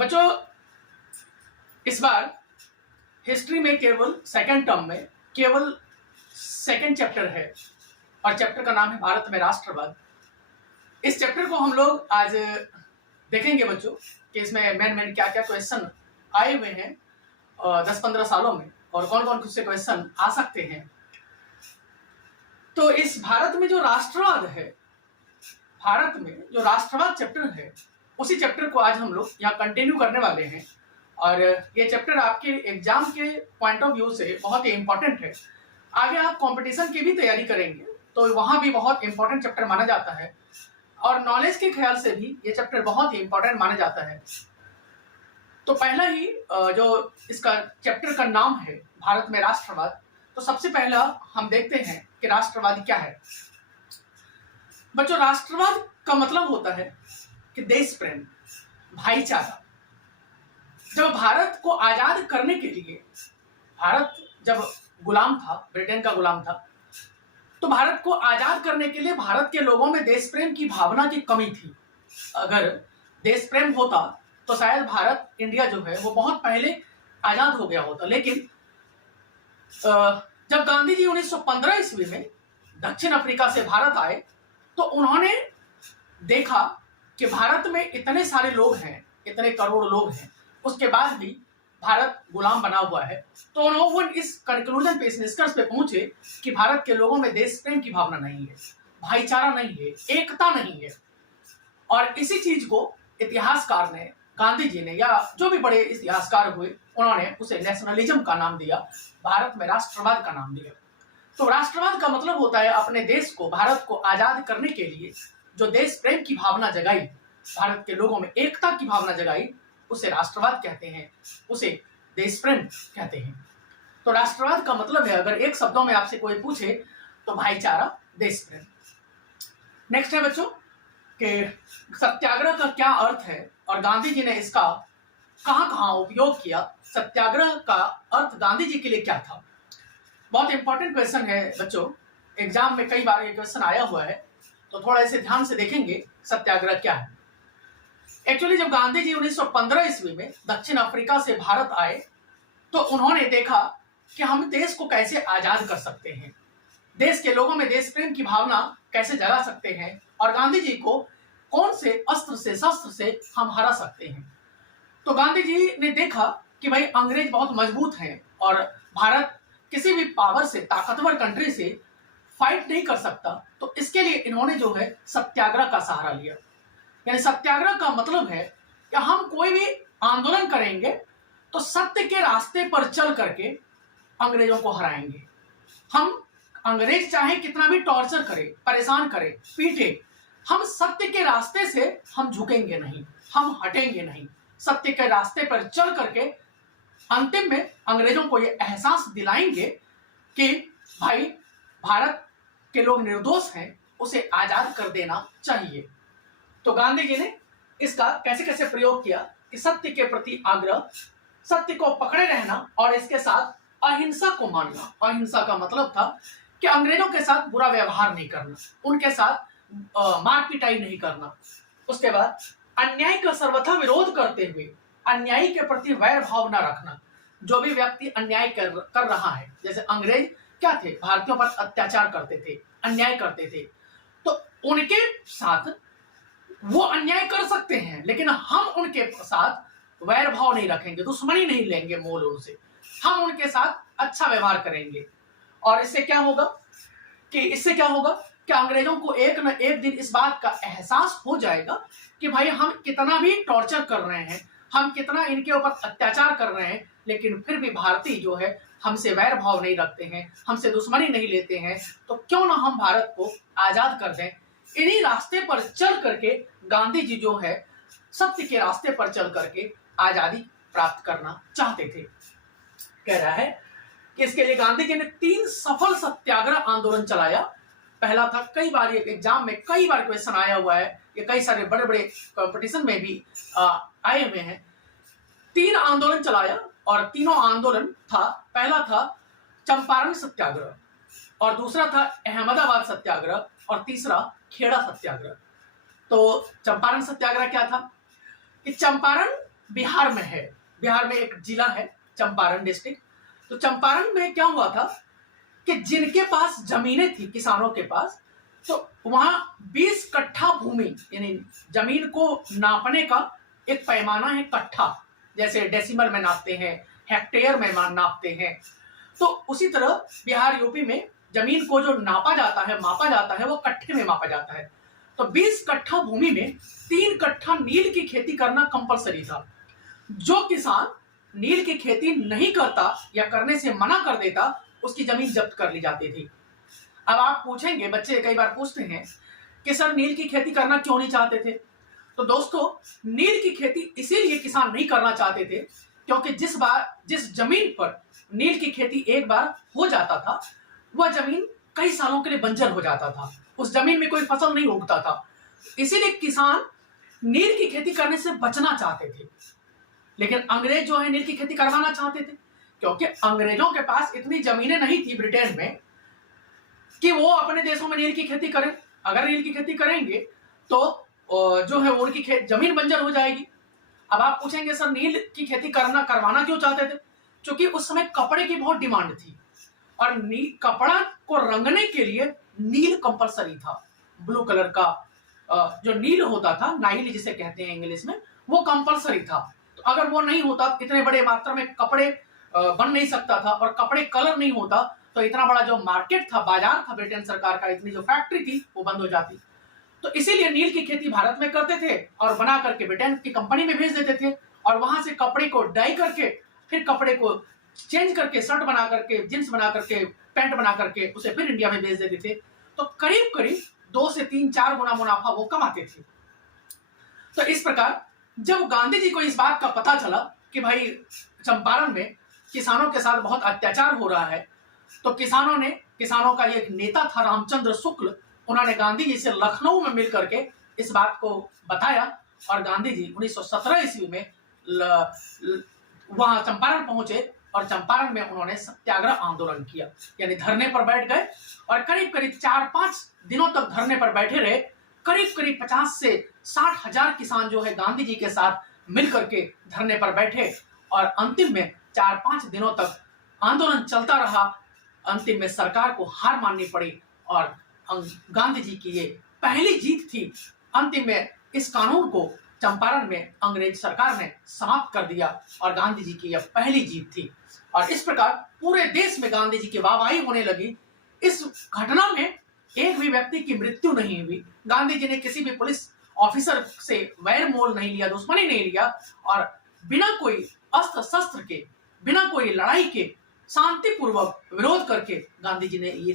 बच्चों, इस बार हिस्ट्री में केवल सेकंड टर्म में केवल सेकंड चैप्टर है और चैप्टर का नाम है भारत में राष्ट्रवाद। इस चैप्टर को हम लोग आज देखेंगे बच्चों कि इसमें मेन क्या क्या क्वेश्चन आए हुए हैं 10-15 सालों में और कौन कौन से क्वेश्चन आ सकते हैं। तो इस भारत में जो राष्ट्रवाद है, भारत में जो राष्ट्रवाद चैप्टर है, उसी चैप्टर को आज हम लोग यहाँ कंटिन्यू करने वाले हैं। और ये चैप्टर आपके एग्जाम के पॉइंट ऑफ व्यू से बहुत ही इंपॉर्टेंट है। आगे आप कंपटीशन की भी तैयारी करेंगे तो वहां भी बहुत इंपॉर्टेंट चैप्टर माना जाता है और नॉलेज के ख्याल से भी ये चैप्टर बहुत ही इंपॉर्टेंट माना जाता है। तो पहला ही जो इसका चैप्टर का नाम है भारत में राष्ट्रवाद, तो सबसे पहला हम देखते हैं कि राष्ट्रवाद क्या है। बच्चों, राष्ट्रवाद का मतलब होता है कि देश प्रेम, भाईचारा। जब भारत को आजाद करने के लिए, भारत जब गुलाम था, ब्रिटेन का गुलाम था, तो भारत को आजाद करने के लिए भारत के लोगों में देश प्रेम की भावना की कमी थी। अगर देश प्रेम होता तो शायद भारत, इंडिया जो है वो बहुत पहले आजाद हो गया होता। लेकिन जब गांधी जी 1915 ईस्वी में दक्षिण अफ्रीका से भारत आए तो उन्होंने देखा कि भारत में इतने सारे लोग हैं, इतने करोड़ लोग हैं, उसके बाद भी भारत गुलाम बना हुआ है। तो उन्होंने इस कंक्लूजन पे, इस निष्कर्ष पे पहुंचे कि भारत के लोगों में देश प्रेम की भावना नहीं है, भाईचारा नहीं है, एकता नहीं है। और इसी चीज को इतिहासकार ने, गांधी जी ने या जो भी बड़े इतिहासकार हुए, उन्होंने उसे नेशनलिज्म का नाम दिया, भारत में राष्ट्रवाद का नाम दिया। तो राष्ट्रवाद का मतलब होता है अपने देश को, भारत को आजाद करने के लिए जो देश प्रेम की भावना जगाई, भारत के लोगों में एकता की भावना जगाई, उसे राष्ट्रवाद कहते हैं, उसे देश प्रेम कहते हैं। तो राष्ट्रवाद का मतलब है, अगर एक शब्दों में आपसे कोई पूछे तो भाईचारा, देश प्रेम। नेक्स्ट है बच्चों कि सत्याग्रह का क्या अर्थ है और गांधी जी ने इसका कहां उपयोग किया। सत्याग्रह का अर्थ गांधी जी के लिए क्या था। बहुत इंपॉर्टेंट क्वेश्चन है बच्चों, एग्जाम में कई बार ये क्वेश्चन आया हुआ है, तो थोड़ा इसे ध्यान से देखेंगे सत्याग्रह क्या है। एक्चुअली जब गांधी जी 1915 ईस्वी में दक्षिण अफ्रीका से भारत आए तो उन्होंने देखा कि हम देश को कैसे आजाद कर सकते हैं, देश के लोगों में देश प्रेम की भावना कैसे जगा सकते हैं और गांधी जी को कौन से अस्त्र से, शस्त्र से हम हरा सकते हैं। तो गांधी जी ने देखा कि भाई अंग्रेज बहुत मजबूत हैं और भारत किसी भी पावर से, ताकतवर कंट्री से फाइट नहीं कर सकता। तो इसके लिए इन्होंने जो है सत्याग्रह का सहारा लिया। यानी सत्याग्रह का मतलब है कि हम कोई भी आंदोलन करेंगे तो सत्य के रास्ते पर चल करके अंग्रेजों को हराएंगे। हम, अंग्रेज चाहे कितना भी टॉर्चर करे, परेशान करे, पीटे, हम सत्य के रास्ते से हम झुकेंगे नहीं, हम हटेंगे नहीं। सत्य के रास्ते पर चल करके अंतिम में अंग्रेजों को ये एहसास दिलाएंगे कि भाई भारत के लोग निर्दोष हैं, उसे आजाद कर देना चाहिए। तो गांधी जी ने इसका कैसे कैसे प्रयोग किया कि सत्य के प्रति आग्रह, सत्य को पकड़े रहना और इसके साथ अहिंसा को मानना। अहिंसा का मतलब था कि अंग्रेजों के साथ बुरा व्यवहार नहीं करना, उनके साथ मार पिटाई नहीं करना। उसके बाद अन्याय का सर्वथा विरोध करते हुए अन्यायी के प्रति वैर भाव न रखना। जो भी व्यक्ति अन्याय कर रहा है, जैसे अंग्रेज क्या थे, भारतीयों पर अत्याचार करते थे, अन्याय करते थे, तो उनके साथ वो अन्याय कर सकते हैं लेकिन हम उनके साथ वैर भाव नहीं रखेंगे, दुश्मनी नहीं लेंगे मोल उनसे, हम उनके साथ अच्छा व्यवहार करेंगे। और इससे क्या होगा कि अंग्रेजों को एक न एक दिन इस बात का एहसास हो जाएगा कि भाई हम कितना भी टॉर्चर कर रहे हैं, हम कितना इनके ऊपर अत्याचार कर रहे हैं, लेकिन फिर भी भारतीय जो है हमसे वैर भाव नहीं रखते हैं, हमसे दुश्मनी नहीं लेते हैं, तो क्यों ना हम भारत को आजाद कर दें। इन्हीं रास्ते पर चल करके गांधी जी जो है सत्य के रास्ते पर चल करके आजादी प्राप्त करना चाहते थे। कह रहा है कि इसके लिए गांधी जी ने 3 सफल सत्याग्रह आंदोलन चलाया। पहला था, कई बार ये एग्जाम में कई बार क्वेश्चन आया हुआ है, ये कई सारे बड़े बड़े कंपटीशन में भी आए हुए हैं। 3 आंदोलन चलाया और तीनों आंदोलन था, पहला था चंपारण सत्याग्रह और दूसरा था अहमदाबाद सत्याग्रह और तीसरा खेड़ा सत्याग्रह। तो चंपारण सत्याग्रह क्या था कि चंपारण बिहार में है। बिहार में एक जिला है चंपारण डिस्ट्रिक्ट। तो चंपारण में क्या हुआ था कि जिनके पास जमीनें थी, किसानों के पास, तो वहां 20 कट्ठा भूमि, यानी जमीन को नापने का एक पैमाना है कट्ठा, जैसे डेसिमल में नापते हैं, हेक्टेयर में नापते हैं। तो उसी तरह बिहार यूपी में जमीन को जो नापा जाता है, मापा जाता है, वो कट्ठे में मापा जाता है। तो 20 कट्ठा भूमि में 3 कट्ठा नील की खेती करना कंपलसरी था। जो किसान नील की खेती नहीं करता या करने से मना कर देता, उसकी जमीन जब्त कर ली जाती थी। अब आप पूछेंगे, बच्चे कई बार पूछते हैं कि सर नील की खेती करना क्यों नहीं चाहते थे। तो दोस्तों, नील की खेती इसीलिए किसान नहीं करना चाहते थे क्योंकि जिस जमीन पर नील की खेती एक बार हो जाता था, वह जमीन कई सालों के लिए बंजर हो जाता था, उस जमीन में कोई फसल नहीं उगता था। इसीलिए किसान नील की खेती करने से बचना चाहते थे। लेकिन अंग्रेज जो है नील की खेती करवाना चाहते थे, क्योंकि अंग्रेजों के पास इतनी जमीनें नहीं थी ब्रिटेन में कि वो अपने देशों में नील की खेती करें। अगर नील की खेती करेंगे तो जो है उनकी जमीन बंजर हो जाएगी। अब आप पूछेंगे सर नील की खेती करवाना क्यों चाहते थे? क्योंकि उस समय कपड़े की बहुत डिमांड थी और कपड़ा को रंगने के लिए नील कंपलसरी था। ब्लू कलर का जो नील होता था, नाइल जिसे कहते हैं इंग्लिश में, वो कंपलसरी था। तो अगर वो नहीं होता, इतने बड़े मात्रा में कपड़े बन नहीं सकता था और कपड़े कलर नहीं होता, तो इतना बड़ा जो मार्केट था, बाजार था ब्रिटेन सरकार का, इतनी जो फैक्ट्री थी वो बंद हो जाती। तो इसीलिए नील की खेती भारत में करते थे और बना करके ब्रिटेन की कंपनी में भेज देते थे और वहां से कपड़े को डाई करके, फिर कपड़े को चेंज करके, शर्ट बना करके, जींस बना करके, पैंट बना करके उसे फिर इंडिया में भेज देते थे। तो करीब करीब 2 से 3-4 गुना मुनाफा वो कमाते थे। तो इस प्रकार जब गांधी जी को इस बात का पता चला कि भाई चंपारण में किसानों के साथ बहुत अत्याचार हो रहा है, तो किसानों का एक नेता था रामचंद्र शुक्ल, उन्होंने गांधी जी से लखनऊ में मिलकर के इस बात को बताया और गांधी जी 1917 ईस्वी में वहां चंपारण पहुंचे और चंपारण में उन्होंने सत्याग्रह आंदोलन किया, यानी धरने पर बैठ गए और करीब करीब 4-5 दिनों तक धरने पर बैठे रहे। करीब करीब 50 से 60 हजार किसान जो है गांधी जी के साथ मिलकर के धरने पर बैठे और अंतिम में 4-5 दिनों तक आंदोलन चलता रहा। अंतिम में सरकार को हार माननी पड़ी और गांधी जी की ये पहली जीत थी। अंतिम में इस कानून को चंपारण में अंग्रेज सरकार ने समाप्त कर दिया और गांधी जी की यह पहली जीत थी और इस प्रकार पूरे देश में गांधी जी की वाहवाही होने लगी। इस घटना में एक भी व्यक्ति की मृत्यु नहीं हुई। गांधी जी ने किसी भी पुलिस ऑफिसर से वैर मोल नहीं लिया, दुश्मनी नहीं लिया और बिना कोई अस्त्र शस्त्र के, बिना कोई लड़ाई के शांतिपूर्वक विरोध करके गांधी जी ने ये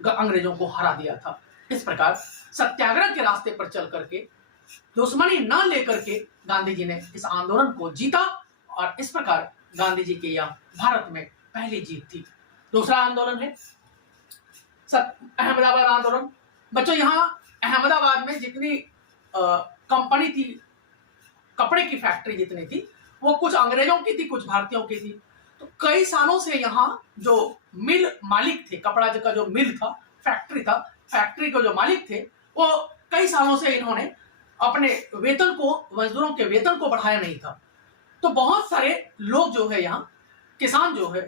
अंग्रेजों को हरा दिया था। इस प्रकार सत्याग्रह के रास्ते पर चल करके, दुश्मनी न लेकर के गांधी जी ने इस आंदोलन को जीता और इस प्रकार गांधी जी के यहाँ भारत में पहली जीत थी। दूसरा आंदोलन है अहमदाबाद आंदोलन। बच्चों, यहाँ अहमदाबाद में जितनी कंपनी थी, कपड़े की फैक्ट्री जितनी थी, वो कुछ अंग्रेजों की थी, कुछ भारतीयों की थी। तो कई सालों से यहाँ जो मिल मालिक थे, कपड़ा का जो मिल था, फैक्ट्री था, फैक्ट्री के जो मालिक थे, वो कई सालों से इन्होंने अपने वेतन को, मजदूरों के वेतन को बढ़ाया नहीं था। तो बहुत सारे लोग जो है यहाँ, किसान जो है,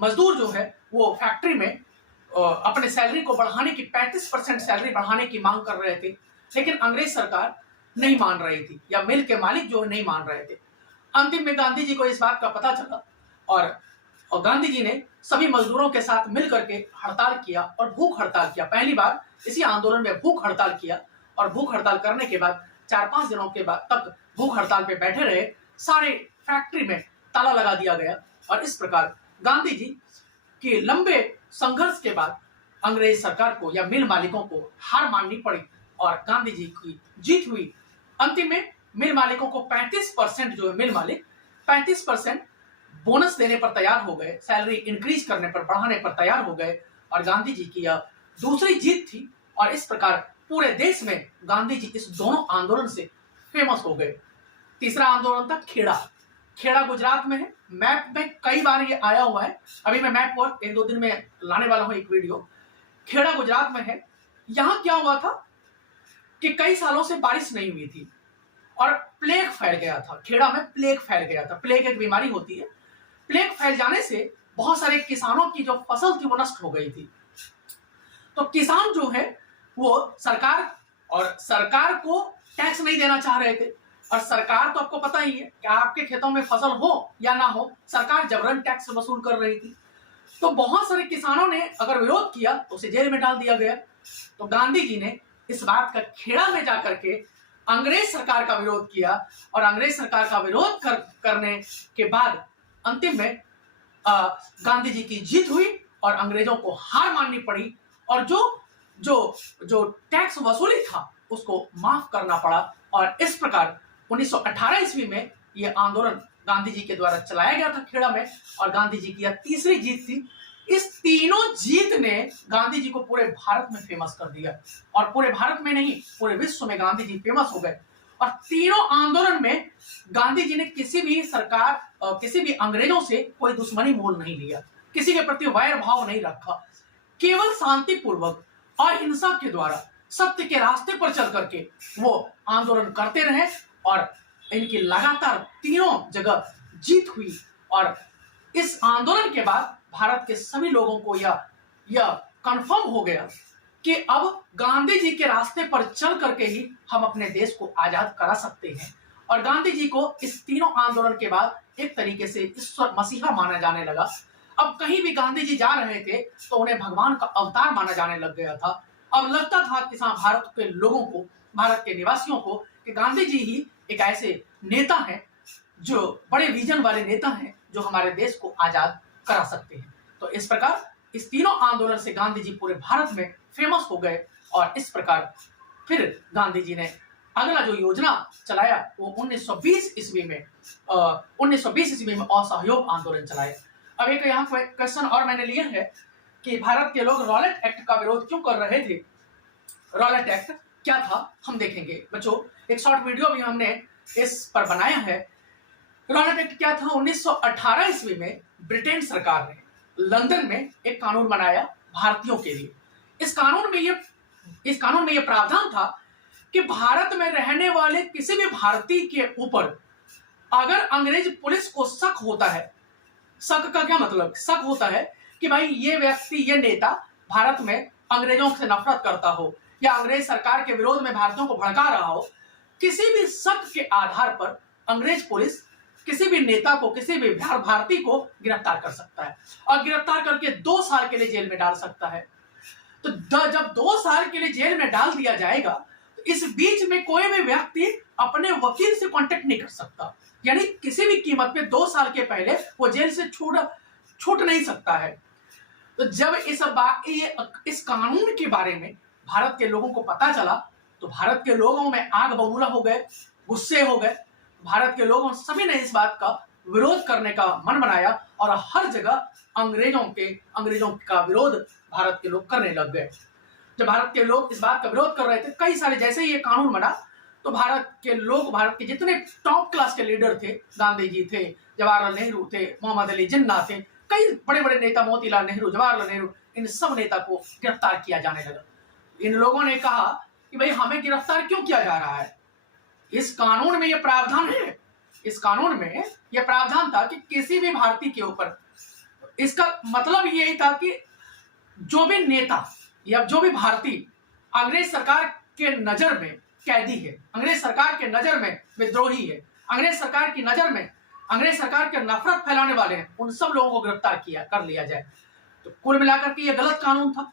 मजदूर जो है, वो फैक्ट्री में अपने सैलरी को बढ़ाने की 35% सैलरी बढ़ाने की मांग कर रहे थे, लेकिन अंग्रेज सरकार नहीं मान रही थी या मिल के मालिक जो है नहीं मान रहे थे। अंतिम में गांधी जी को इस बात का पता चला और गांधी जी ने सभी मजदूरों के साथ मिल करके हड़ताल किया और भूख हड़ताल किया। पहली बार इसी आंदोलन में भूख हड़ताल किया और भूख हड़ताल करने के बाद 4-5 दिनों के बाद तक भूख हड़ताल पे बैठे रहे। सारे फैक्ट्री में ताला लगा दिया गया और इस प्रकार गांधी जी के लंबे संघर्ष के बाद अंग्रेज सरकार को या मिल मालिकों को हार माननी पड़ी और गांधी जी की जीत हुई। अंतिम में मिल मालिकों को 35% जो है, मिल मालिक 35% बोनस देने पर तैयार हो गए, सैलरी इंक्रीज करने पर, बढ़ाने पर तैयार हो गए और गांधी जी की यह दूसरी जीत थी और इस प्रकार पूरे देश में गांधी जी इस दोनों आंदोलन से फेमस हो गए। तीसरा आंदोलन था खेड़ा गुजरात में है। मैप में कई बार ये आया हुआ है, अभी मैं मैप पर 1-2 दिन में लाने वाला हूं एक वीडियो। खेड़ा गुजरात में है। यहां क्या हुआ था कि कई सालों से बारिश नहीं हुई थी और प्लेग फैल गया था। खेड़ा में प्लेग फैल गया था। प्लेग एक बीमारी होती है। प्लेग फैल जाने से बहुत सारे किसानों की जो फसल थी वो नष्ट हो गई थी। तो किसान जो है वो सरकार को टैक्स नहीं देना चाह रहे थे। और सरकार तो आपको पता ही है कि आपके खेतों में फसल हो या ना हो, सरकार जबरन टैक्स वसूल कर रही थी। तो बहुत सारे किसानों ने अगर विरोध किया तो उसे जेल में डाल दिया गया। तो गांधी जी ने इस बात का खेड़ा में जाकर के अंग्रेज सरकार का विरोध किया और अंग्रेज सरकार का विरोध करने के बाद अंतिम में गांधी जी की जीत हुई और अंग्रेजों को हार माननी पड़ी और जो टैक्स वसूली था उसको माफ करना पड़ा। और इस प्रकार 1918 ईस्वी में यह आंदोलन गांधी जी के द्वारा चलाया गया था खेड़ा में और गांधी जी की यह तीसरी जीत थी। इस तीनों जीत ने गांधी जी को पूरे भारत में फेमस कर दिया और पूरे भारत में नहीं पूरे विश्व में गांधी जी फेमस हो गए। और तीनों आंदोलन में गांधी जी ने किसी भी अंग्रेजों से कोई दुश्मनी मोल नहीं लिया, किसी के प्रति वैर भाव नहीं रखा, केवल शांतिपूर्वक अहिंसा के द्वारा सत्य के रास्ते पर चल करके वो आंदोलन करते रहे और इनकी लगातार तीनों जगह जीत हुई। और इस आंदोलन के बाद भारत के सभी लोगों को यह कंफर्म हो गया कि अब गांधी जी के रास्ते पर चल करके ही हम अपने देश को आजाद करा सकते हैं। और गांधी जी को इस तीनों आंदोलन के बाद एक तरीके से ईश्वर मसीहा माना जाने लगा। अब कहीं भी गांधी जी जा रहे थे तो उन्हें भगवान का अवतार माना जाने लग गया था। अब लगता था कि भारत के लोगों को, भारत के निवासियों को, कि गांधी जी ही एक ऐसे नेता हैं जो बड़े विजन वाले नेता हैं जो हमारे देश को आजाद करा सकते हैं। तो इस प्रकार इस तीनों आंदोलन से गांधी जी पूरे भारत में फेमस हो गए और इस प्रकार फिर गांधी जी ने अगला जो योजना चलाया वो 1920 ईस्वी में असहयोग आंदोलन चलाया। अब एक यहाँ क्वेश्चन और मैंने लिया है कि भारत के लोग रॉलेट एक्ट का विरोध क्यों कर रहे थे। रॉलेट एक्ट क्या था हम देखेंगे बच्चों, एक शॉर्ट वीडियो भी हमने इस पर बनाया है। रॉलेट एक्ट क्या था? 1918 ईस्वी में ब्रिटेन सरकार ने लंदन में एक कानून बनाया भारतीयों के लिए। इस कानून में यह प्रावधान था कि भारत में रहने वाले किसी भी भारतीय के ऊपर अगर अंग्रेज पुलिस को शक होता है, शक का क्या मतलब, शक होता है कि भाई ये व्यक्ति, ये नेता भारत में अंग्रेजों से नफरत करता हो या अंग्रेज सरकार के विरोध में भारतीयों को भड़का रहा हो, किसी भी शक के आधार पर अंग्रेज पुलिस किसी भी नेता को, किसी भी भारतीय को गिरफ्तार कर सकता है और गिरफ्तार करके 2 साल के लिए जेल में डाल सकता है। तो जब 2 साल के लिए जेल में डाल दिया जाएगा तो इस बीच में कोई भी व्यक्ति अपने वकील से कांटेक्ट नहीं कर सकता, यानी किसी भी कीमत पे 2 साल के पहले वो जेल से छूट नहीं सकता है। तो जब इस कानून के बारे में भारत के लोगों को पता चला तो भारत के लोगों में आग बबूला हो गए, गुस्से हो गए। भारत के लोगों सभी ने इस बात का विरोध करने का मन बनाया और हर जगह अंग्रेजों का विरोध भारत के लोग करने लग गए। जब भारत के लोग इस बात का विरोध कर रहे थे, कई सारे, जैसे ही ये कानून बना तो भारत के जितने टॉप क्लास के लीडर थे, गांधी जी थे, जवाहरलाल नेहरू थे, मोहम्मद अली जिन्ना थे, कई बड़े बड़े नेता, मोतीलाल नेहरू, जवाहरलाल नेहरू, इन सब नेता को गिरफ्तार किया जाने लगा। इन लोगों ने कहा कि भाई हमें गिरफ्तार क्यों किया जा रहा है, इस कानून में यह प्रावधान है, इस कानून में यह प्रावधान था कि किसी भी भारतीय के ऊपर, इसका मतलब यही था कि जो भी नेता या जो भी भारतीय अंग्रेज सरकार के नजर में कैदी है, अंग्रेज सरकार के नजर में विद्रोही है, अंग्रेज सरकार की नजर में अंग्रेज सरकार के नफरत फैलाने वाले हैं, उन सब लोगों को गिरफ्तार कर लिया जाए। तो कुल मिलाकर के यह गलत कानून था।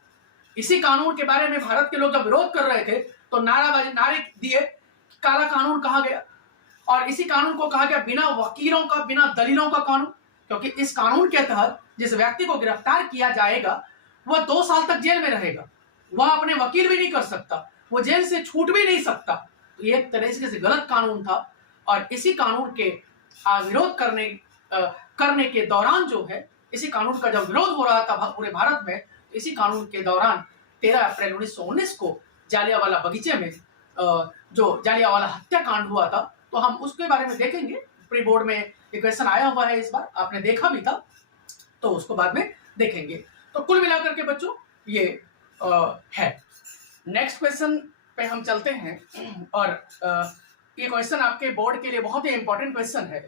इसी कानून के बारे में भारत के लोग जब विरोध कर रहे थे तो नारे दिए, काला कानून कहा गया और इसी कानून को कहा गया बिना वकीलों का, बिना दलीलों का कानून, क्योंकि इस कानून के तहत जिस व्यक्ति को गिरफ्तार किया जाएगा वह 2 साल तक जेल में रहेगा, वह अपने वकील भी नहीं कर सकता, वो जेल से छूट भी नहीं सकता। तो ये एक तरीके से गलत कानून था और इसी कानून के विरोध करने के दौरान जो है, इसी कानून का जब विरोध हो रहा था पूरे भारत में, इसी कानून के दौरान 13 अप्रैल 1919 को जालियांवाला बगीचे में जो जालियांवाला हत्याकांड हुआ था, तो हम उसके बारे में देखेंगे। प्री बोर्ड में एक क्वेश्चन आया हुआ है, इस बार आपने देखा भी था, तो उसको बाद में देखेंगे। तो कुल मिलाकर के बच्चों ये है। नेक्स्ट क्वेश्चन पे हम चलते हैं और ये क्वेश्चन आपके बोर्ड के लिए बहुत ही इंपॉर्टेंट क्वेश्चन है,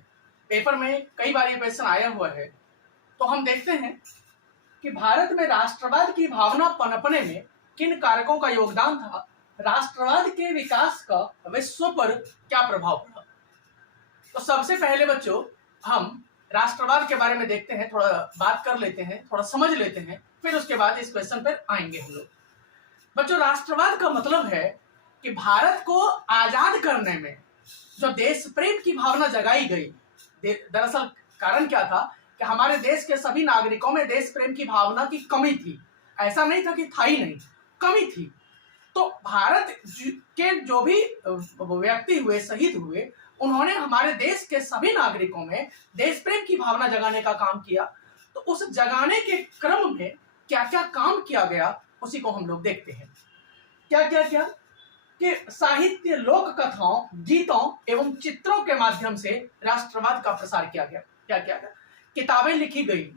पेपर में कई बार ये क्वेश्चन आया हुआ है। तो हम देखते हैं कि भारत में राष्ट्रवाद की भावना पनपने में किन कारकों का योगदान था, राष्ट्रवाद के विकास का विश्व पर क्या प्रभाव पड़ा। तो सबसे पहले बच्चों हम राष्ट्रवाद के बारे में देखते हैं, थोड़ा बात कर लेते हैं, थोड़ा समझ लेते हैं, फिर उसके बाद इस क्वेश्चन पर आएंगे हम लोग। बच्चों राष्ट्रवाद का मतलब है कि भारत को आजाद करने में जो देश प्रेम की भावना जगाई गई, दरअसल कारण क्या था कि हमारे देश के सभी नागरिकों में देश प्रेम की भावना की कमी थी। ऐसा नहीं था कि था ही नहीं, कमी थी। तो भारत के जो भी व्यक्ति हुए, शहीद हुए, उन्होंने हमारे देश के सभी नागरिकों में देश प्रेम की भावना जगाने का काम किया। तो उस जगाने के क्रम में क्या क्या काम किया गया उसी को हम लोग देखते हैं। क्या क्या क्या कि साहित्य, लोक कथाओं, गीतों एवं चित्रों के माध्यम से राष्ट्रवाद का प्रसार किया गया। क्या क्या क्या किताबें लिखी गई।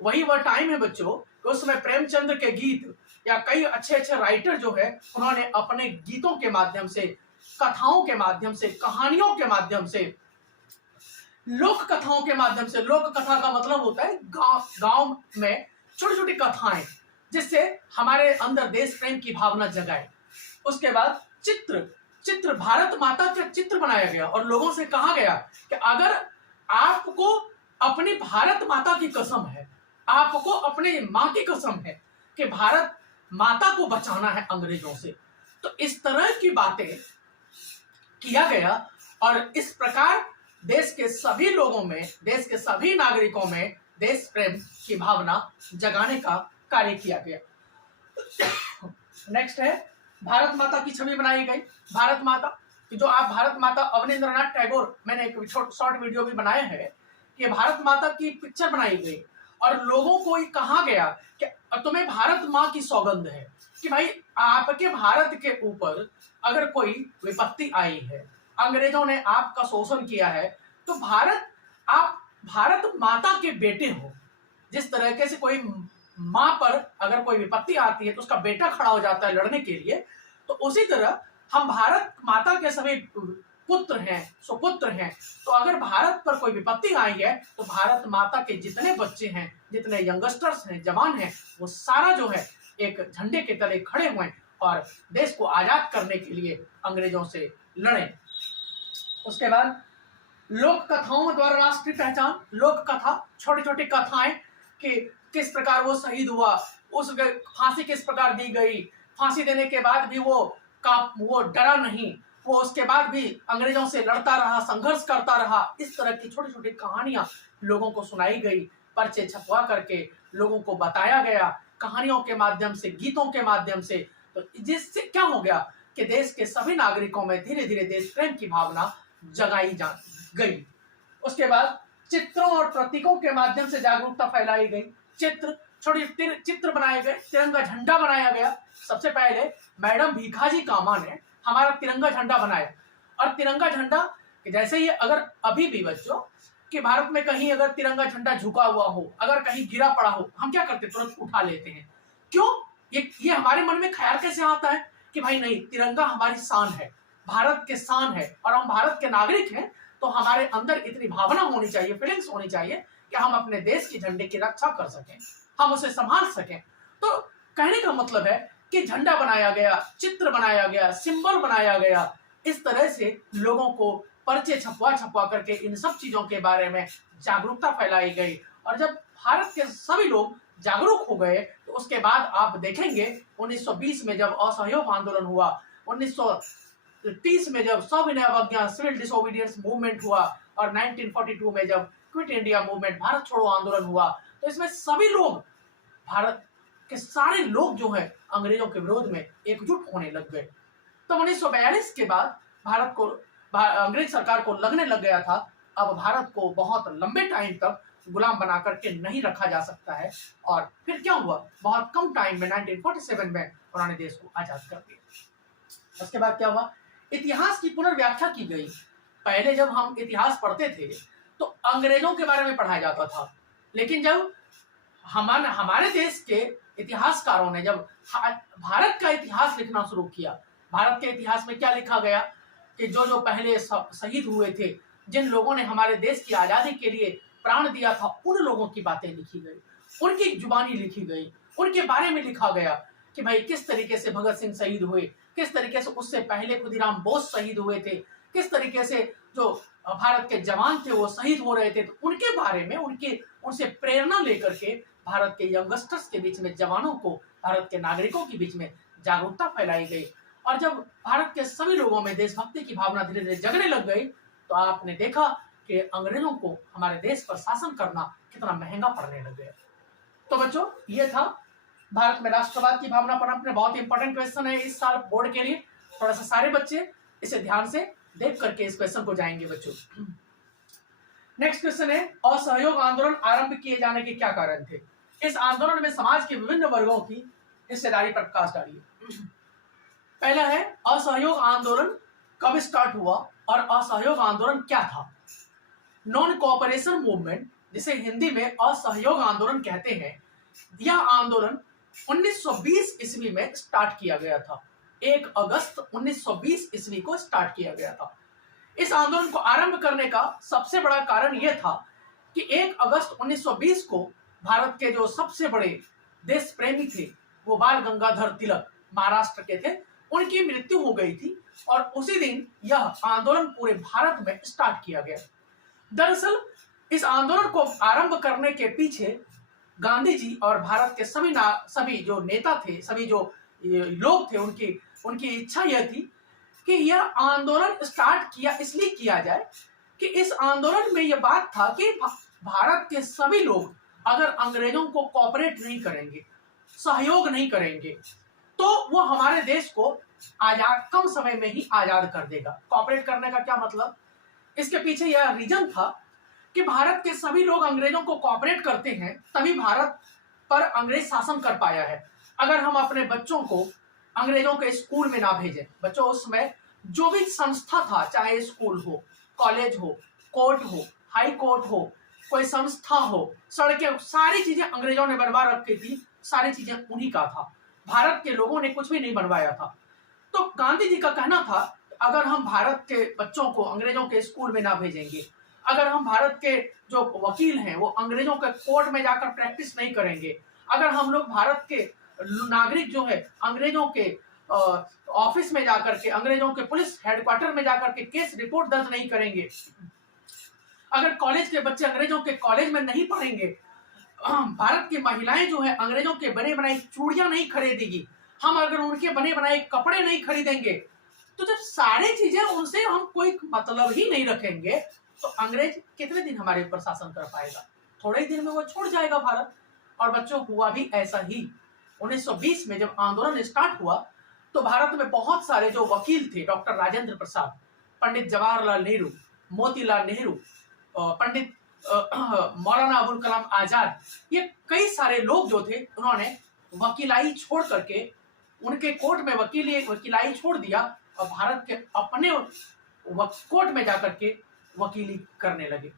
वही वह टाइम है बच्चों, उसमें प्रेमचंद के गीत या कई अच्छे अच्छे राइटर जो है उन्होंने अपने गीतों के माध्यम से, कथाओं के माध्यम से, कहानियों के माध्यम से, लोक कथाओं के माध्यम से, लोक कथा का मतलब होता है गांव में छोटी छोटी कथाएं, जिससे हमारे अंदर देश प्रेम की भावना जगाए। उसके बाद चित्र भारत माता का चित्र बनाया गया और लोगों से कहा गया कि अगर आपको अपनी भारत माता की कसम है, आपको अपने माँ की कसम है कि भारत माता को बचाना है अंग्रेजों से, तो इस तरह की बातें किया गया और इस प्रकार देश के सभी लोगों में, देश के सभी नागरिकों में देश प्रेम की भावना जगाने का कार्य किया गया। नेक्स्ट है भारत माता की छवि बनाई गई। भारत माता कि जो आप भारत माता अवनींद्रनाथ टैगोर, मैंने एक शॉर्ट वीडियो भी बनाया है कि भारत माता की पिक्चर बनाई गई और लोगों को ये कहा गया कि तुम्हें भारत माँ की सौगंध है कि भाई आपके भारत के ऊपर अगर कोई विपत्ति आई है, अंग्रेजों ने आपका शोषण किया है, तो आप भारत माता के बेटे हो। जिस तरीके से कोई माँ पर अगर कोई विपत्ति आती है तो उसका बेटा खड़ा हो जाता है लड़ने के लिए, तो उसी तरह हम भारत माता के सभी पुत्र हैं, सुपुत्र हैं। तो अगर भारत पर कोई विपत्ति आई है तो भारत माता के जितने बच्चे हैं, जितने यंगस्टर्स हैं, जवान हैं, वो सारा जो है एक झंडे के तले खड़े हुए और देश को आजाद करने के लिए अंग्रेजों से लड़े। उसके बाद लोक कथाओं द्वारा राष्ट्रीय पहचान। लोक कथा, छोटी छोटी कथाएं कि किस प्रकार वो शहीद हुआ, उस फांसी किस प्रकार दी गई, फांसी देने के बाद भी वो डरा नहीं, वो उसके बाद भी अंग्रेजों से लड़ता रहा, संघर्ष करता रहा। इस तरह की छोटी छोटी कहानियां लोगों को सुनाई गई, पर्चे छपवा करके लोगों को बताया गया, कहानियों के माध्यम से, गीतों के माध्यम से। तो जिससे क्या हो गया कि देश के सभी नागरिकों में धीरे धीरे देश प्रेम की भावना जगाई जा गई। उसके बाद चित्रों और प्रतीकों के माध्यम से जागरूकता फैलाई गई। छोटे चित्र बनाए गए, तिरंगा झंडा बनाया गया। सबसे पहले मैडम भीखाजी कामा ने हमारा तिरंगा झंडा बनाया। और तिरंगा झंडा जैसे ही, अगर अभी भी बच्चों कि भारत में कहीं अगर तिरंगा झंडा झुका हुआ हो, अगर कहीं गिरा पड़ा हो, हम क्या करते, तुरंत उठा लेते हैं। क्यों? ये हमारे मन में ख्याल कैसे आता है कि भाई नहीं, तिरंगा हमारी शान है, भारत के शान है और हम भारत के नागरिक हैं, तो हमारे अंदर इतनी भावना होनी चाहिए, फीलिंग्स होनी चाहिए कि हम अपने देश के झंडे की रक्षा कर सकें, हम उसे संभाल सकें। तो कहने का मतलब है कि झंडा बनाया गया, चित्र बनाया गया, सिंबल बनाया गया। इस तरह से लोगों को पर्चे छपवा करके इन सब चीजों के बारे में जागरूकता फैलाई गई। और जब भारत के सभी लोग जागरूक हो गए तो उसके बाद आप देखेंगे 1920 में जब असहयोग आंदोलन हुआ, 1930 में जब सविनय अवज्ञा, सिविल डिसोबीडियंस मूवमेंट हुआ और 1942 में जब क्विट इंडिया मूवमेंट, भारत छोड़ो आंदोलन हुआ, तो इसमें सभी लोग, भारत के सारे लोग जो है अंग्रेजों के विरोध में एकजुट होने लग गए। तो 1942 के बाद भारत को, अंग्रेज सरकार को लगने लग गया था अब भारत को बहुत लंबे टाइम तक गुलाम बना करके नहीं रखा जा सकता है। और फिर क्या हुआ, बहुत कम टाइम में 1947 में उन्होंने देश को आजाद कर दिया। उसके बाद क्या हुआ, इतिहास की पुनर्व्याख्या की गई। पहले जब हम इतिहास पढ़ते थे तो अंग्रेजों के बारे में पढ़ाया जाता था, लेकिन जब हमारे देश के इतिहासकारों ने जब भारत का इतिहास लिखना शुरू किया, भारत के इतिहास में क्या लिखा गया कि जो जो पहले शहीद हुए थे, जिन लोगों ने हमारे देश की आज़ादी के लिए प्राण दिया था, उन लोगों की बातें लिखी गई, उनकी जुबानी लिखी गई, उनके बारे में लिखा गया कि भाई किस तरीके से भगत सिंह शहीद हुए, किस तरीके से उससे पहले खुदीराम बोस शहीद हुए थे, किस तरीके से जो भारत के जवान थे वो शहीद हो रहे थे। तो उनके बारे में उनसे प्रेरणा लेकर के भारत के यंगस्टर्स के बीच में, जवानों को, भारत के नागरिकों के बीच में जागरूकता फैलाई गई। और जब भारत के सभी लोगों में देशभक्ति की भावना धीरे धीरे जगने लग गई तो आपने देखा कि अंग्रेजों को हमारे देश पर शासन करना कितना महंगा पड़ने लग गया। तो बच्चों, ये था भारत में राष्ट्रवाद की भावना पर अपने बहुत इंपॉर्टेंट क्वेश्चन है इस साल बोर्ड के लिए। थोड़ा सा सारे बच्चे इसे ध्यान से देख करके इस क्वेश्चन को जाएंगे बच्चों। नेक्स्ट क्वेश्चन है, असहयोग आंदोलन आरंभ किए जाने के क्या कारण थे? इस आंदोलन में समाज के विभिन्न वर्गों की हिस्सेदारी पर प्रकाश डालिए। पहला है, असहयोग आंदोलन कब स्टार्ट हुआ और असहयोग आंदोलन क्या था? नॉन कोऑपरेशन मूवमेंट, जिसे हिंदी में असहयोग आंदोलन कहते हैं, यह आंदोलन 1920 ईस्वी में स्टार्ट किया गया था। 1 अगस्त 1920 ईस्वी को स्टार्ट किया गया था। इस आंदोलन को आरंभ करने का सबसे बड़ा कारण यह था कि 1 अगस्त 1920 को भारत के जो सबसे बड़े देश प्रेमी थे वो बाल गंगाधर तिलक महाराष्ट्र के थे, उनकी मृत्यु हो गई थी और उसी दिन यह आंदोलन पूरे भारत में स्टार्ट किया गया। दरअसल इस आंदोलन को आरंभ करने के पीछे गांधी जी और भारत के सभी जो नेता थे, सभी जो लोग थे, उनकी इच्छा यह थी कि यह आंदोलन स्टार्ट किया इसलिए किया जाए कि इस आंदोलन में यह बात था कि भारत के सभी लोग अगर अंग्रेजों को कोऑपरेट नहीं करेंगे, सहयोग नहीं करेंगे, तो वो हमारे देश को कम समय में ही आजाद कर देगा। कोऑपरेट करने का क्या मतलब? इसके पीछे यह रीजन था कि भारत के सभी लोग अंग्रेजों को कोऑपरेट करते हैं, तभी भारत पर अंग्रेज शासन कर पाया है। अगर हम अपने बच्चों को अंग्रेजों के स्कूल में ना भेजें, बच्चों उसमें जो भी संस्था था, चाहे स्कूल हो, कॉलेज हो, कोर्ट हो, हाई कोर्ट हो, कोई संस्था हो, सड़कें, सारी चीजें अंग्रेजों ने बनवा रखी थी, सारी चीजें उन्हीं का था, भारत के लोगों ने कुछ भी नहीं बनवाया था। तो गांधी जी का कहना था अगर हम भारत के बच्चों को अंग्रेजों के स्कूल में ना भेजेंगे, अगर हम भारत के जो वकील हैं वो अंग्रेजों के कोर्ट में जाकर प्रैक्टिस नहीं करेंगे, अगर हम लोग भारत के नागरिक जो है अंग्रेजों के ऑफिस में जाकर के, अंग्रेजों के पुलिस हेडक्वार्टर में जाकर के केस रिपोर्ट दर्ज नहीं करेंगे, अगर कॉलेज के बच्चे अंग्रेजों के कॉलेज में नहीं पढ़ेंगे, भारत की महिलाएं जो है अंग्रेजों के बने बनाए चूड़ियां नहीं खरीदेगी, हम अगर उनके बने बनाए कपड़े नहीं खरीदेंगे, तो जब सारी चीजें उनसे हम कोई मतलब ही नहीं रखेंगे तो अंग्रेज कितने दिन हमारे ऊपर शासन कर पाएगा? थोड़े ही दिन में वो छोड़ जाएगा भारत। और बच्चों, हुआ भी ऐसा ही। 1920 में जब आंदोलन स्टार्ट हुआ तो भारत में बहुत सारे जो वकील थे, डॉक्टर राजेंद्र प्रसाद, पंडित जवाहरलाल नेहरू, मोतीलाल नेहरू, पंडित मौलाना अबुल कलाम आजाद, ये कई सारे लोग जो थे उन्होंने वकीलाई छोड़ करके, उनके कोर्ट में वकीलाई छोड़ दिया और भारत के अपने कोर्ट में जाकर के वकीली करने लगे।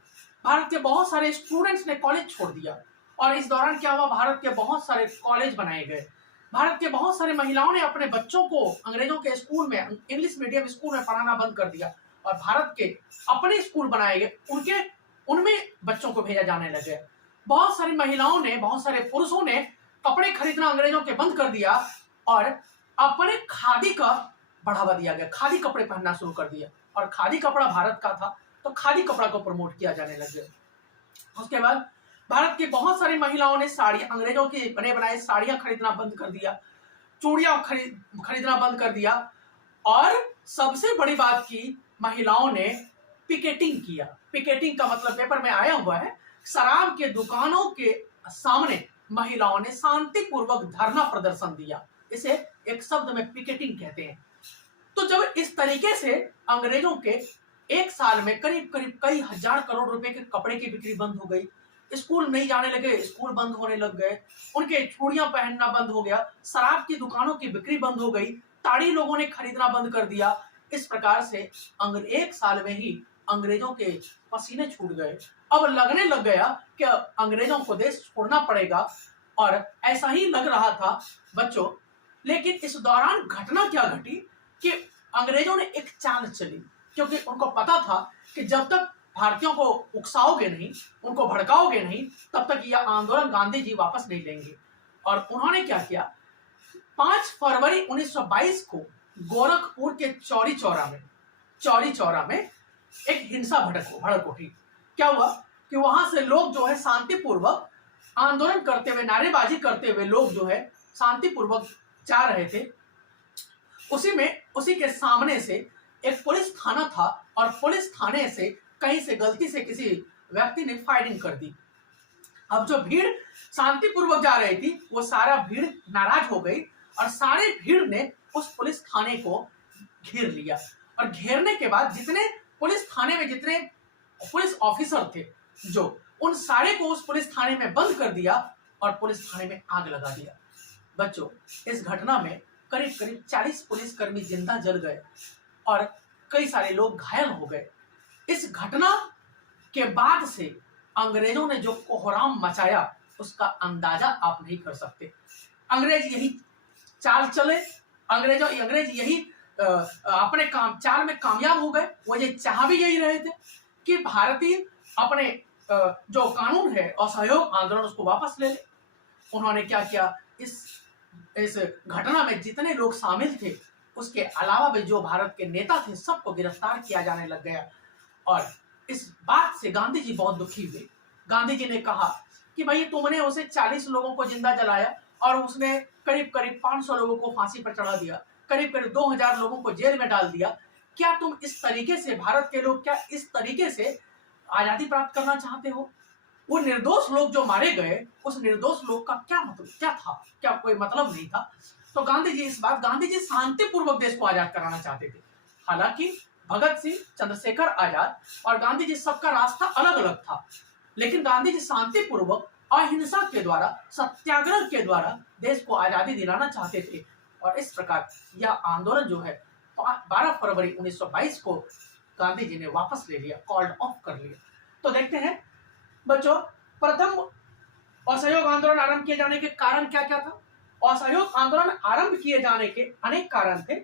भारत के बहुत सारे स्टूडेंट्स ने कॉलेज छोड़ दिया और इस दौरान क्या हुआ, भारत के बहुत सारे कॉलेज बनाए गए। भारत के बहुत सारी महिलाओं ने अपने बच्चों को अंग्रेजों के स्कूल में, इंग्लिश मीडियम स्कूल में पढ़ाना बंद कर दिया और भारत के अपने स्कूल बनाए गए, उनमें बच्चों को भेजा जाने लगे। बहुत सारी महिलाओं ने, बहुत सारे पुरुषों ने कपड़े खरीदना अंग्रेजों के बंद कर दिया और अपने खादी का बढ़ावा दिया गया, खादी कपड़े पहनना शुरू कर दिया और खादी कपड़ा भारत का था तो खादी कपड़ा को प्रमोट किया जाने लगे। उसके बाद भारत की बहुत सारी महिलाओं ने साड़ियां, अंग्रेजों के बने बनाए साड़ियां खरीदना बंद कर दिया, चूड़ियां खरीदना बंद कर दिया और सबसे बड़ी बात की, महिलाओं ने पिकेटिंग किया। पिकेटिंग का मतलब पेपर में आया हुआ है, शराब के दुकानों के सामने महिलाओं ने शांतिपूर्वक धरना प्रदर्शन दिया। इसे एक शब्द में पिकेटिंग कहते हैं। तो जब इस तरीके से अंग्रेजों के एक साल में करीब करीब कई हजार करोड़ रुपए के कपड़े की बिक्री बंद हो गई, स्कूल नहीं जाने लगे, स्कूल बंद होने लग गए, उनके चूड़ियां पहनना बंद हो गया, शराब की दुकानों की बिक्री बंद हो गई, ताड़ी लोगों ने खरीदना बंद कर दिया। इस प्रकार से एक साल में ही अंग्रेजों के पसीने छूट गए। अब लगने लग गया कि अंग्रेजों को देश छोड़ना पड़ेगा और ऐसा ही लग रहा था बच्चों। लेकिन इस दौरान घटना क्या घटी कि अंग्रेजों ने एक चाल चली। क्योंकि उनको पता था कि जब तक भारतीयों को उकसाओगे नहीं, उनको भड़काओगे नहीं, तब तक यह आंदोलन गांधी जी वापस नहीं लेंगे। और उन्होंने क्या किया, 5 फरवरी 1922 को गोरखपुर के चौरी चौरा में एक हिंसा भड़क उठी। क्या हुआ कि वहां से लोग जो है शांतिपूर्वक आंदोलन करते हुए, नारेबाजी करते हुए लोग जो है शांतिपूर्वक जा रहे थे। उसी के सामने से एक पुलिस थाना था और पुलिस थाने से कहीं से गलती से किसी व्यक्ति ने फायरिंग कर दी। अब जो भीड़ शांतिपूर्वक जा रही थी वो सारा भीड़ नाराज हो गई और सारे भीड़ ने उस पुलिस थाने को घेर लिया। और घेरने के बाद जितने पुलिस थाने में जितने पुलिस ऑफिसर थे, जो उन सारे को उस पुलिस थाने में बंद कर दिया और पुलिस थाने में आग लगा दिया। बच्चों, इस घटना में करीब करीब 40 पुलिसकर्मी जिंदा जल गए और कई सारे लोग घायल हो गए। इस घटना के बाद से अंग्रेजों ने जो कोहराम मचाया उसका अंदाजा आप नहीं कर सकते। अंग्रेज यही चाल चले, अंग्रेज यही अपने चाल में कामयाब हो गए। वो ये चाह भी यही रहे थे कि भारतीय अपने जो कानून है असहयोग आंदोलन उसको वापस ले ले। उन्होंने क्या किया, इस घटना में जितने लोग शामिल थे उसके अलावा भी जो भारत के नेता थे सबको गिरफ्तार किया जाने लग गया। और इस बात से गांधी जी बहुत दुखी हुए। गांधी जी ने कहा कि भाई तुमने उसे 40 लोगों को जिंदा जलाया और उसने करीब करीब 500 लोगों को फांसी पर चढ़ा दिया, करीब करीब 2000 लोगों को जेल में डाल दिया। क्या तुम इस तरीके से, भारत के लोग क्या इस तरीके से आजादी प्राप्त करना चाहते हो? वो निर्दोष लोग जो मारे गए, उस निर्दोष लोग का क्या मतलब, क्या था? क्या कोई मतलब नहीं था? तो गांधी जी शांतिपूर्वक देश को आजाद कराना चाहते थे। हालांकि भगत सिंह, चंद्रशेखर आजाद और गांधी जी सबका रास्ता अलग अलग था, लेकिन गांधी जी शांतिपूर्वक अहिंसा के द्वारा, सत्याग्रह के द्वारा देश को आजादी दिलाना चाहते थे। और इस प्रकार यह आंदोलन जो है 12 फरवरी 1922 को गांधी जी ने वापस ले लिया, कॉल्ड ऑफ कर लिया। तो देखते हैं बच्चों, प्रथम असहयोग आंदोलन आरंभ किए जाने के कारण क्या क्या था? असहयोग आंदोलन आरंभ किए जाने के अनेक कारण थे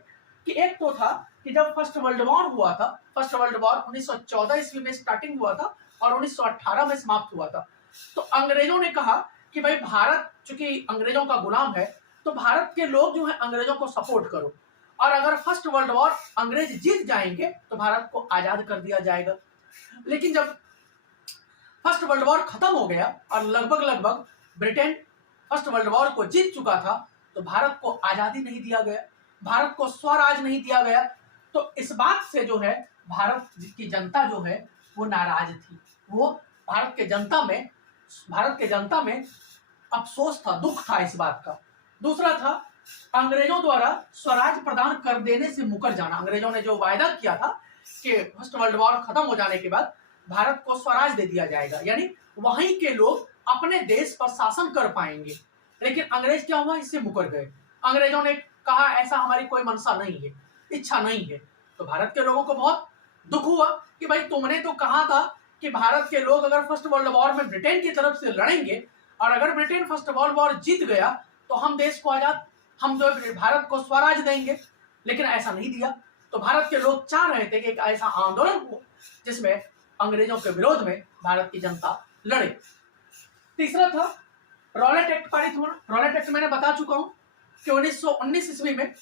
कि एक तो था कि जब फर्स्ट वर्ल्ड वॉर हुआ था, फर्स्ट वर्ल्ड वॉर 1914 ईस्वी में स्टार्टिंग हुआ था और 1918 में समाप्त हुआ था। तो अंग्रेजों ने कहा कि भाई भारत चूंकि अंग्रेजों का गुलाम है, तो भारत के लोग जो है अंग्रेजों को सपोर्ट करो, और अगर फर्स्ट वर्ल्ड वॉर अंग्रेज जीत जाएंगे तो भारत को आजाद कर दिया जाएगा। लेकिन जब फर्स्ट वर्ल्ड वॉर खत्म हो गया और लगभग ब्रिटेन फर्स्ट वर्ल्ड वॉर को जीत चुका था, तो भारत को आजादी नहीं दिया गया, भारत को स्वराज नहीं दिया गया। तो इस बात से जो है भारत की जनता जो है वो नाराज थी। वो भारत के जनता में अफसोस था, दुख था इस बात का। दूसरा था अंग्रेजों द्वारा स्वराज प्रदान कर देने से मुकर जाना। अंग्रेजों ने जो वायदा किया था कि फर्स्ट वर्ल्ड वॉर खत्म हो जाने के बाद भारत को स्वराज दे दिया जाएगा, यानी वहीं के लोग अपने देश पर शासन कर पाएंगे। लेकिन अंग्रेज क्या हुआ, इससे मुकर गए। अंग्रेजों ने कहा ऐसा हमारी कोई मंशा नहीं है, इच्छा नहीं है। तो भारत के लोगों को बहुत दुख हुआ कि भाई तुमने तो कहा था कि भारत के लोग अगर फर्स्ट वर्ल्ड वॉर में ब्रिटेन की तरफ से लड़ेंगे और अगर ब्रिटेन फर्स्ट वर्ल्ड वॉर जीत गया तो हम देश को आजाद, हम जो भारत को स्वराज देंगे। लेकिन ऐसा नहीं दिया। तो भारत के लोग चाह रहे थे कि एक ऐसा आंदोलन हो जिसमें अंग्रेजों के विरोध में भारत की जनता लड़े। तीसरा था रॉलेट एक्ट पारित होना। रॉलेट एक्ट मैंने बता चुका हूं कि 1919 ईस्वी में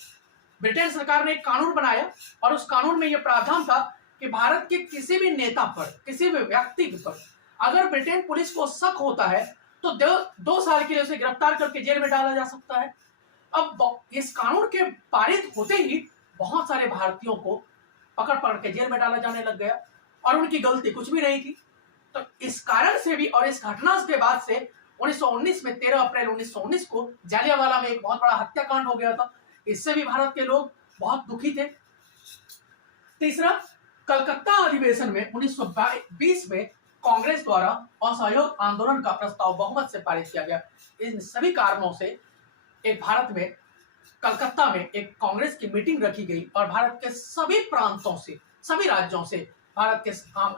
ब्रिटेन सरकार ने एक कानून बनाया और उस कानून में यह प्रावधान था कि भारत के किसी भी नेता पर, किसी भी व्यक्ति पर अगर ब्रिटेन पुलिस को शक होता है तो 2 साल के लिए उसे गिरफ्तार करके जेल में डाला जा सकता है। अब इस कानून के पारित होते ही बहुत सारे भारतीयों को पकड़ के जेल में डाला जाने लग गया और उनकी गलती कुछ भी नहीं थी। तो इस कारण से भी और इस घटना के बाद से 1919 में 13 अप्रैल 1919 को जालियांवाला में एक बहुत बड़ा हत्याकांड हो गया था। इससे भी भारत के लोग बहुत दुखी थे। तीसरा, कलकत्ता अधिवेशन में 1920 में कांग्रेस द्वारा असहयोग आंदोलन का प्रस्ताव बहुमत से पारित किया गया। इन सभी कारणों से एक भारत में कलकत्ता में एक कांग्रेस की मीटिंग रखी गई और भारत के सभी प्रांतों से, सभी राज्यों से भारत के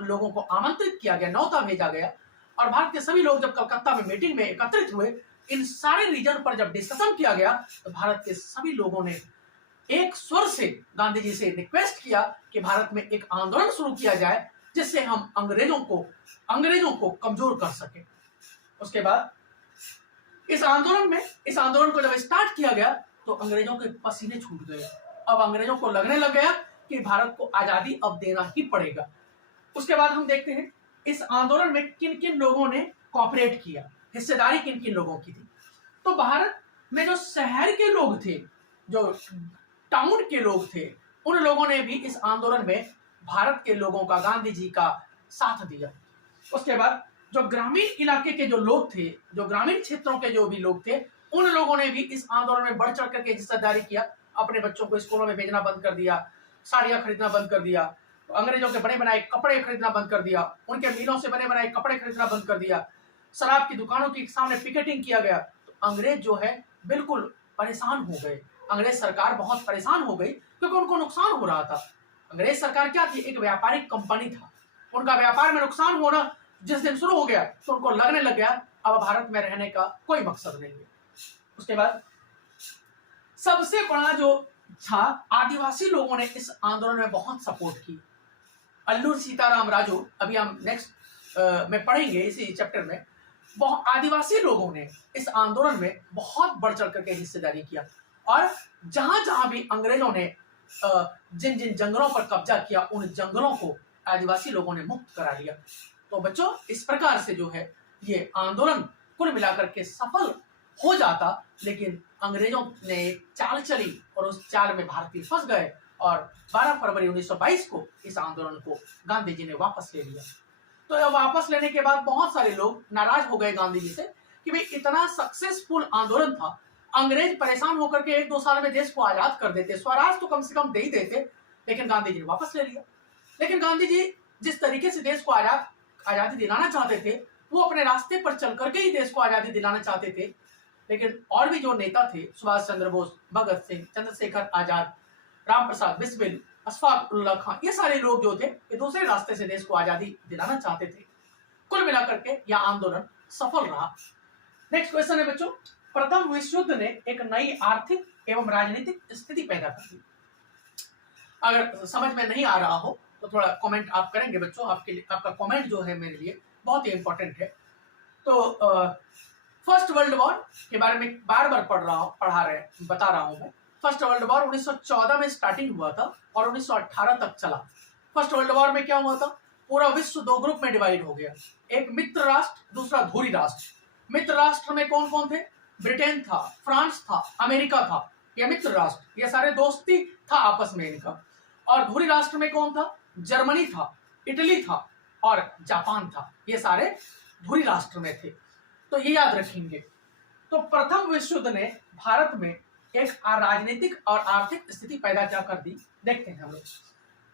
लोगों को आमंत्रित किया गया, न्योता भेजा गया। और भारत के सभी लोग जब कलकत्ता में मीटिंग में एकत्रित हुए, इन सारे रीजन पर जब डिस्कशन किया गया तो भारत के सभी लोगों ने एक स्वर से गांधी जी से रिक्वेस्ट किया कि भारत में एक आंदोलन शुरू किया जाए जिससे हम अंग्रेजों को कमजोर कर सके। उसके बाद इस आंदोलन को जब स्टार्ट किया गया तो अंग्रेजों के पसीने छूट गए। अब अंग्रेजों को लगने लग गया कि भारत को आजादी अब देना ही पड़ेगा। उसके बाद हम देखते हैं इस आंदोलन में किन किन लोगों ने कोऑपरेट किया, हिस्सेदारी किन किन लोगों की थी। तो भारत में जो शहर के लोग थे, जो टाउन के लोग थे, उन लोगों ने भी इस आंदोलन में भारत के लोगों का, गांधी जी का साथ दिया। उसके बाद जो ग्रामीण इलाके के जो लोग थे, जो ग्रामीण क्षेत्रों के जो भी लोग थे, उन लोगों ने भी इस आंदोलन में बढ़ चढ़ करके हिस्सेदारी किया। अपने बच्चों को स्कूलों में भेजना बंद कर दिया, साड़ियां खरीदना बंद कर दिया, अंग्रेजों के बने बनाए कपड़े खरीदना बंद कर दिया, उनके मिलों से बने बनाए कपड़े खरीदना बंद कर दिया, शराब की दुकानों के सामने पिकेटिंग किया गया। तो अंग्रेज जो है बिल्कुल परेशान हो गए। अंग्रेज सरकार बहुत परेशान हो गई क्योंकि उनको नुकसान हो रहा था। अंग्रेज सरकार क्या थी? एक व्यापारिक कंपनी था। उनका व्यापार में नुकसान होना जिस दिन शुरू हो गया तो उनको लगने लग गया अब भारत में रहने का कोई मकसद नहीं है। उसके बाद सबसे बड़ा जो था, आदिवासी लोगों ने इस आंदोलन में बहुत सपोर्ट की। अल्लूरी सीताराम राजू, अभी हम नेक्स्ट में पढ़ेंगे इसी चैप्टर में, बहुत आदिवासी लोगों ने इस आंदोलन में बहुत बढ़ चढ़ करके हिस्सेदारी किया। और जहां जहां भी अंग्रेजों ने जिन जिन जंगलों पर कब्जा किया, उन जंगलों को आदिवासी लोगों ने मुक्त करा लिया। तो बच्चों, इस प्रकार से जो है ये आंदोलन कुल मिलाकर के सफल हो जाता, लेकिन अंग्रेजों ने एक चाल चली और उस चाल में भारतीय फंस गए और 12 फरवरी 1922 को इस आंदोलन को गांधी जी ने वापस ले लिया। तो यह वापस लेने के बाद बहुत सारे लोग नाराज हो गए गांधी जी से कि भाई इतना सक्सेसफुल आंदोलन था, अंग्रेज परेशान होकर के 1-2 साल में देश को आजाद कर देते, स्वराज तो कम से कम दे ही देते, लेकिन गांधी जी ने वापस ले लिया। लेकिन गांधी जी जिस तरीके से देश को आजादी दिलाना चाहते थे, वो अपने रास्ते पर चल करके ही देश को आजादी दिलाना चाहते थे। लेकिन और भी जो नेता थे, सुभाष चंद्र बोस, भगत सिंह, चंद्रशेखर आजाद, राम प्रसाद बिस्मिल, अशफाक उल्लाह खां, ये सारे लोग जो थे ये दूसरे रास्ते से देश को आजादी दिलाना चाहते थे। कुल मिलाकर के यह आंदोलन सफल रहा। नेक्स्ट क्वेश्चन है बच्चों, प्रथम विश्व युद्ध ने एक नई आर्थिक एवं राजनीतिक स्थिति पैदा कर दी। अगर समझ में नहीं आ रहा हो तो थोड़ा कमेंट आप करेंगे बच्चों, आपके लिए आपका कमेंट जो है मेरे लिए बहुत ही इंपॉर्टेंट है। तो फर्स्ट वर्ल्ड वॉर के बारे में बार बार बता रहा हूं मैं। फर्स्ट वर्ल्ड वॉर 1914 में स्टार्टिंग हुआ था और 1918 तक चला। फर्स्ट वर्ल्ड वॉर में क्या हुआ था? पूरा विश्व 2 ग्रुप में डिवाइड हो गया, एक मित्र राष्ट्र, दूसरा धुरी राष्ट्र। मित्र राष्ट्र में कौन कौन थे? ब्रिटेन था, फ्रांस था, अमेरिका था, ये मित्र राष्ट्र, ये सारे दोस्ती था आपस में इनका। और धुरी राष्ट्र में कौन था? जर्मनी था, इटली था और जापान था, ये सारे धुरी राष्ट्र में थे। तो ये याद रखेंगे। तो प्रथम विश्व युद्ध ने भारत में एक राजनीतिक और आर्थिक स्थिति पैदा क्या कर दी, देखते हैं हम लोग।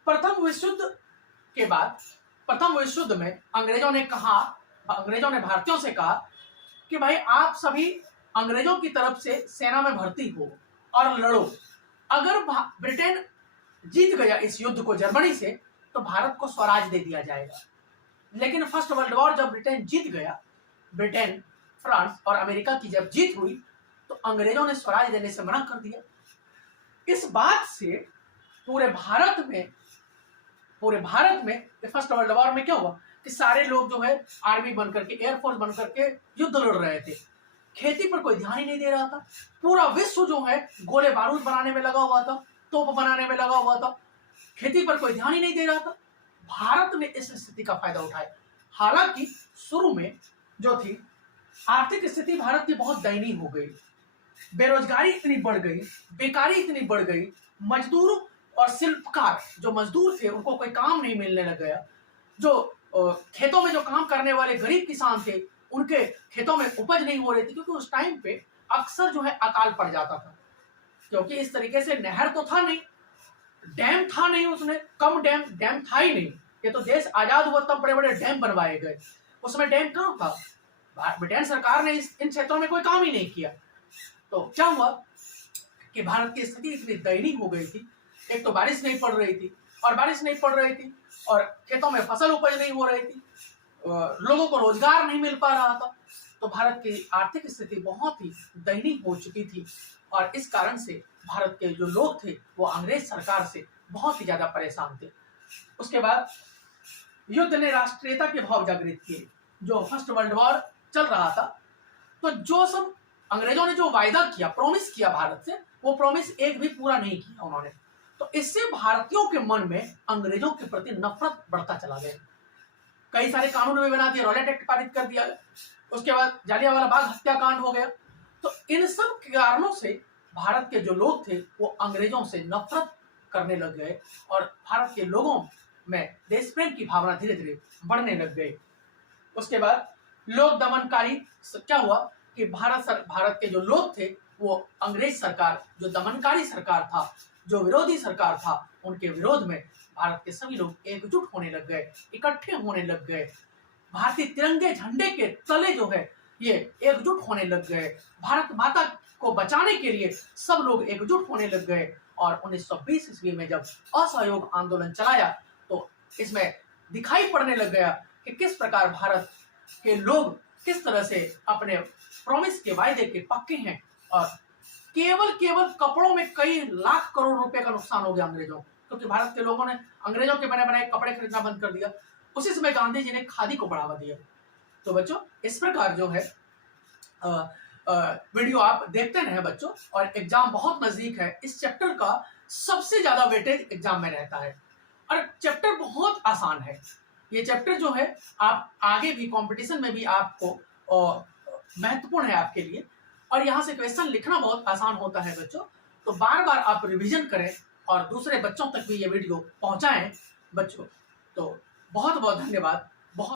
प्रथम विश्व युद्ध के बाद, प्रथम विश्व युद्ध में अंग्रेजों ने भारतीयों से कहा कि भाई आप सभी अंग्रेजों की तरफ से सेना में भर्ती हो और लड़ो। अगर ब्रिटेन जीत गया इस युद्ध को जर्मनी से तो भारत को स्वराज दे दिया जाएगा। लेकिन फर्स्ट वर्ल्ड वॉर जब ब्रिटेन जीत गया, ब्रिटेन, फ्रांस और अमेरिका की जब जीत हुई तो अंग्रेजों ने स्वराज देने से मना कर दिया। इस बात से पूरे भारत में फर्स्ट वर्ल्ड वॉर में क्या हुआ कि सारे लोग जो है आर्मी बनकर के, एयरफोर्स बनकर के युद्ध लड़ रहे थे। खेती पर कोई ध्यान ही नहीं दे रहा था। पूरा विश्व जो है गोले बारूद बनाने में लगा हुआ था, तोप बनाने में लगा हुआ था, खेती पर कोई ध्यान ही नहीं दे रहा था। भारत ने इस स्थिति का फायदा उठाया। हालांकि शुरू में जो थी आर्थिक स्थिति भारत की बहुत दयनीय हो गई, बेरोजगारी इतनी बढ़ गई, बेकारी इतनी बढ़ गई, मजदूर और शिल्पकार जो मजदूर थे उनको कोई काम नहीं मिलने लग गया। जो खेतों में जो काम करने वाले गरीब किसान थे उनके खेतों में उपज नहीं हो रही थी, क्योंकि उस टाइम पे अक्सर जो है अकाल पड़ जाता था, क्योंकि इस तरीके से नहर तो था नहीं, डैम था नहीं, उसमें कम डैम था ही नहीं। ये तो देश आजाद हुआ तब बड़े बड़े डैम बनवाए गए, उसमें डैम कहाँ था? ब्रिटेन सरकार ने इन क्षेत्रों में कोई काम ही नहीं किया। तो क्या हुआ कि भारत की स्थिति इतनी दयनीय हो गई थी। एक तो बारिश नहीं पड़ रही थी और खेतों में फसल उपज नहीं हो रही थी, लोगों को रोजगार नहीं मिल पा रहा था। तो भारत की आर्थिक स्थिति बहुत ही दयनीय हो चुकी थी और इस कारण से भारत के जो लोग थे वो अंग्रेज सरकार से बहुत ही ज्यादा परेशान थे। उसके बाद युद्ध ने राष्ट्रीयता के भाव जागृत किए। जो फर्स्ट वर्ल्ड वॉर चल रहा था, तो जो सब अंग्रेजों ने जो वायदा किया, प्रॉमिस किया भारत से, वो प्रॉमिस एक भी पूरा नहीं किया उन्होंने। तो इससे भारतीयों के मन में अंग्रेजों के प्रति नफरत बढ़ता चला गया। कई सारे कानून भी बना दिए, रॉलेट एक्ट पारित कर दिया। उसके बाद जालियांवाला बाग हत्याकांड हो गया। तो इन सब कारणों से भारत के जो लोग थे वो अंग्रेजों से नफरत करने लग गए और भारत के लोगों में देश प्रेम की भावना धीरे धीरे बढ़ने लग गई। उसके बाद लोक दमनकारी क्या हुआ कि भारत के जो लोग थे वो अंग्रेज सरकार, जो दमनकारी सरकार था, जो विरोधी सरकार था, उनके विरोध में भारत के सभी लोग एकजुट होने लग गए, इकट्ठे होने लग गए। भारतीय तिरंगे झंडे के तले जो है ये एकजुट होने लग गए। भारत माता को बचाने के लिए सब लोग एकजुट होने लग गए। और 1920 ईस्वी में जब असहयोग आंदोलन चलाया तो इसमें दिखाई पड़ने लग गया कि किस प्रकार भारत के लोग किस तरह से अपने प्रॉमिस के वायदे के पक्के हैं। और केवल कपड़ों में कई लाख करोड़ रुपए का नुकसान हो गया अंग्रेजों, क्योंकि भारत के लोगों ने अंग्रेजों के बने बनाए कपड़े खरीदना बंद कर दिया। उसी समय गांधी जी ने खादी को बढ़ावा दिया। तो बच्चों इस प्रकार जो है वीडियो आप देखते रहे बच्चों, और एग्जाम बहुत नजदीक है। इस चैप्टर का सबसे ज्यादा वेटेज एग्जाम में रहता है और चैप्टर बहुत आसान है। ये चैप्टर जो है आप आगे भी कंपटीशन में भी आपको महत्वपूर्ण है आपके लिए, और यहाँ से क्वेश्चन लिखना बहुत आसान होता है बच्चों। तो बार बार आप रिवीजन करें और दूसरे बच्चों तक भी ये वीडियो पहुंचाएं बच्चों। तो बहुत बहुत धन्यवाद।